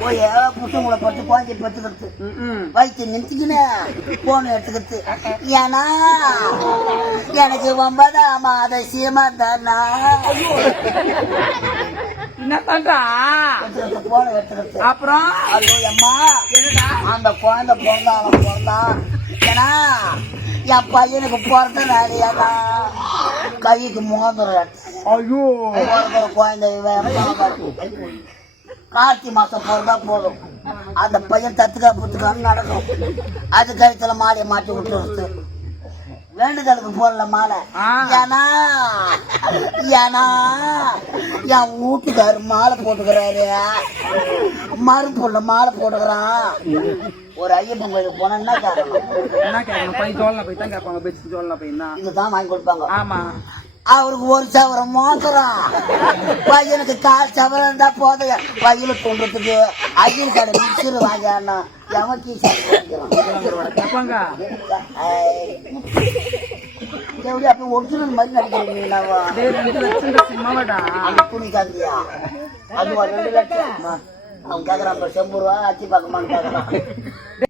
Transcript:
போய் புத்தங்களை பட்டு குழந்தை பத்துக்கிறது வயிற்று நிறுத்திக்கின்னு போன் எடுத்துக்கிறது. ஏன்னா எனக்கு 9ஆம் மாத சீமா தானா என்ன பண்றா போன எடுத்துக்கிறது. அப்புறம் ஐயோ அம்மா அந்த குழந்தை பிறந்தான். ஏன்னா என் பையனுக்கு பிறந்த நாளையாடா கைக்கு மோதிரம். ஐயோ குழந்தை கார்த்தி மாசம் பிறந்தா போதும் அந்த பையன் தத்துக்கா புத்துக்கான்னு நடக்கும். அது கழுத்துல மாலையை மாட்டி விட்டு வேண்டுதலுக்கு போடல மாலை. ஏன்னா என் வீட்டுக்காரு மாலை போட்டுக்கிறாரு, மறுப்புள்ள மாலை போட்டுக்கிறான். ஒரு ஐயப்பன் கோயிலுக்கு போனா என்ன கேட்கணும்? போய் ஜோல்னா போய் தான் கேட்பாங்க. பெஸ்ட் ஜோல்னா போய் தான் இதுதான் வாங்கி கொடுப்பாங்க. ஆமா, அவருக்கு 1 சவரம் மோசரம், பையனுக்கு 1/4 சவரம் இருந்தா போதைய வயல தோன்றதுக்கு ஐயன் கடை மிக்சர் வாங்கினா எவன் கேட்பாங்க. எப்படி அப்படி ஒரிஜினல் மாதிரி நடிக்கிறீங்க சிம்மாவடா துணி காந்தியா? அது 2 லட்சம் அவன் கேக்குறான். 80 ரூபா ஆச்சு பார்க்கமான்னு கேக்குறான்.